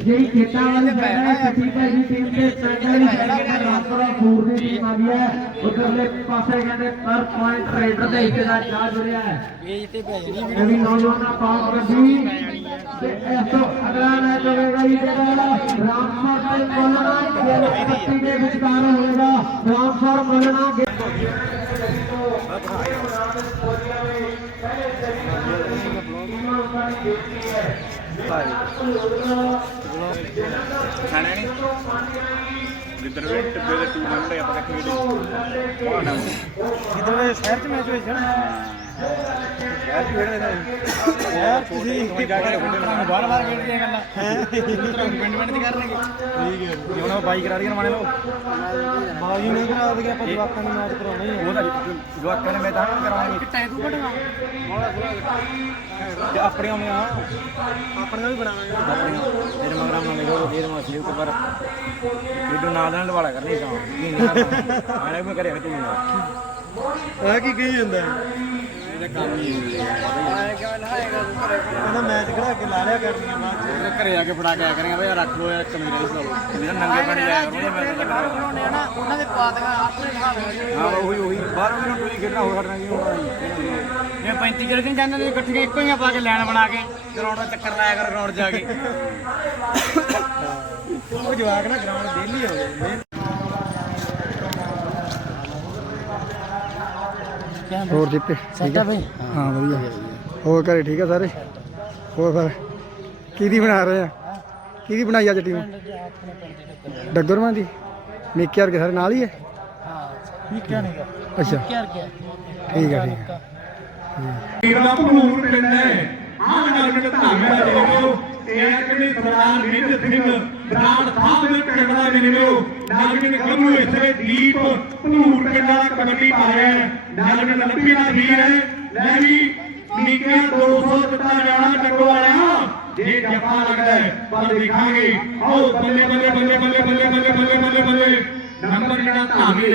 ਜਿਹੜੀ ਖੇਤਾਂ ਵਾਲੀ ਹੈ ਸੱਤੀ ਭਾਈ ਦੀ ਟੀਮ ਦੇ ਸਾਈਡ ਵਾਲੀ ਸਾਈਡ ਤੇ ਰਾਮਪੁਰਾ ਫੂਰ ਦੀ ਟੀਮ ਆ ਗਈ ਹੈ। ਉਧਰਲੇ ਪਾਸੇ ਕਹਿੰਦੇ ਪਰ ਪੁਆਇੰਟ ਰੇਡਰ ਦੇ ਹਿੱਸੇ ਦਾ ਚਾਹ ਜੁੜਿਆ ਹੈ। ਇਹ ਵੀ ਨੌਜਵਾਨਾਂ ਪਾਸ ਗੱਡੀ ਤੇ ਇਸ ਤੋਂ ਅਗਲਾ ਮੈਚ ਹੋਵੇਗਾ ਜੀ ਜਿਹੜਾ ਰਾਮਪੁਰ ਤੇ ਕੋਲਣਾ ਸੱਤੀ ਦੇ ਵਿਚਕਾਰ ਹੋਵੇਗਾ। ਰਾਮਪੁਰ ਕੋਲਣਾ ਖਾਣਾ ਨਹੀਂ ਜਿੱਦਣ ਵੀ ਟਿੱਬੇ ਦੇ ਟੂਰਨਾਮੈਂਟ ਆਪਾਂ ਇਕੱਠੇ ਖੇਡੇ ਬੜਾ ਕਿਧਰ ਸ਼ਹਿਰ ਚ ਮੈਚ ਹੋਇਆ ਸ਼ਹਿਰ ਚ ਖੇਡਦੇ ਨੇ ਯਾਰ ਤੁਸੀਂ ਜਾ ਕੇ ਬਾਰ ਬਾਰ ਖੇਡਦੇ ਗੱਲਾਂ ਹੈ ਪਿੰਡ ਪਿੰਡ ਦੀ ਕਰਨਗੇ ਜੇ ਉਹਨਾਂ ਬਾਈ ਕਰਾ ਦੀਆਂ ਮਾਣੇ ਲੋ ਬਾਜੀ ਨੇ ਕਰਾ ਦੇ ਆਪਾਂ ਜਵਾਕਾਂ ਨੂੰ ਮੈਚ ਕਰਾਉਣਾ ਹੀ ਉਹ ਤਾਂ ਜਵਾਕਾਂ ਨੇ ਮੈਂ ਤਾਂ ਕਰਾਵਾਂਗੇ ਟੈਟੂ ਕਢਵਾ ਤੇ ਆਪਣੀਆਂ ਆਉਂਦੀਆਂ ਆਪਣਾ ਵੀ ਬਣਾਵਾਂਗੇ ਆਪਣੀਆਂ ਮੇਰੇ ਮਗਰਾਂ ਨਾਲ ਮੇਰੇ ਮੇਰੇ ਮਾਸ ਲਿਓ ਤੇ ਪਰ ਵੀਡੀਓ ਨਾਲ ਨਾਲ ਵਾਲਾ ਕਰਨੀ ਤਾਂ ਨਹੀਂ ਕਰਨਾ ਮੈਂ ਵੀ ਕਰਿਆ ਤੂੰ ਆ ਕੀ ਕਹੀ ਜਾਂਦਾ? ਇਹਦਾ ਕੰਮ ਹੀ ਕਹਿੰਦਾ ਮੈਚ ਖੜਾ ਕੇ ਲਾ ਲਿਆ ਕਰਨੀ ਆ ਬਾਅਦ ਚ ਘਰੇ ਆ ਕੇ ਫੜਾ ਕੇ ਆਇਆ ਕਰਾਂਗੇ। ਬਈ ਰੱਖ ਲੋ ਯਾਰ ਕਮੀਰਾ ਇਸ ਦਾ ਮੇਰਾ ਨੰਗੇ ਪਾਣੀ ਜਾਇਆ ਕਰੋ ਮੈਂ ਤਾਂ ਬਣਾਉਣੇ ਆ ਨਾ ਉਹਨਾਂ ਦੇ ਪਾ ਦੇਗਾ ਆਪਣੇ ਖਾ ਲੈਣਗੇ ਹਾਂ ਉਹੀ ਉਹੀ। ਬਾਹਰ ਵੀ ਕੋਈ ਖੇਡਣਾ ਹੋ ਖੜਨਾ ਕੀ ਹੋਣਾ ਇਹ 35 ਜਿਹੜੇ ਦਿਨ ਜਾਂਦੇ ਨੇ ਇਕੱਠੀਆਂ ਇੱਕੋ ਹੀ ਪਾ ਕੇ ਲੈਣ ਬਣਾ ਕੇ ਗਰਾਊਂਡ ਦਾ ਚੱਕਰ ਲਾਇਆ ਕਰ ਗਰਾਊਂਡ ਜਾ ਕੇ। ਉਹ ਜਵਾਕ ਨਾ ਗਰਾਊਂਡ ਡੇਲੀ ਹੋ ਗਏ ਹੋਰ ਜਿੱਤੇ ਠੀਕ ਹੈ? ਹਾਂ ਵਧੀਆ। ਹੋਰ ਘਰੇ ਠੀਕ ਆ ਸਾਰੇ? ਹੋਰ ਫਿਰ? ਕਿਹਦੀ ਬਣਾ ਰਹੇ ਆ? ਕਿਹਦੀ ਬਣਾਈ ਅੱਜ ਟੀਮ ਡੱਗਰਮਾਨ ਦੀ ਨਿੱਕੇ ਵਰਗੇ ਸਾਰੇ ਨਾਲ ਹੀ ਹੈ ਕੀ ਕਹਿਣੇ ਦਾ ਅੱਛਾ ਠੀਕ ਹੈ ਠੀਕ ਹੈ ਦਾ ਭਨੂਰ ਪਿੰਡ ਹੈ। ਆਹ ਨਗਰ ਧਾਮੇ ਦਾ ਇਹ ਕਿਹੜੀ ਸਰਦਾਰ ਨਿੰਦ ਸਿੰਘ ਬਰਾੜ ਸਾਹਿਬ ਦੇ ਪਿੰਡ ਦਾ ਨਿਕਲੋ ਨਾਗਰਿਕ ਗੱਭਰੂ ਇਸੇ ਦੀਪ ਭਨੂਰ ਪਿੰਡ ਦਾ ਕਬੱਡੀ ਪਾਇਆ ਹੈ। ਨਾਗਰਿਕ ਲੱਭੀ ਦਾ ਵੀਰ ਹੈ ਲੈ ਵੀ ਨਿੱਕੇ 200 ਦਿੱਤਾ ਜਾਣਾ ਟੱਕੋ ਵਾਲਿਆ। ਜੇ ਜਫਾ ਲੱਗਦਾ ਹੈ ਪਰ ਦਿਖਾਂਗੇ। ਆਓ ਬੱਲੇ ਬੱਲੇ ਬੱਲੇ ਬੱਲੇ ਬੱਲੇ ਬੱਲੇ ਬੱਲੇ ਬੱਲੇ ਨੰਬਰ ਜਿਹੜਾ ਧਾਮੇ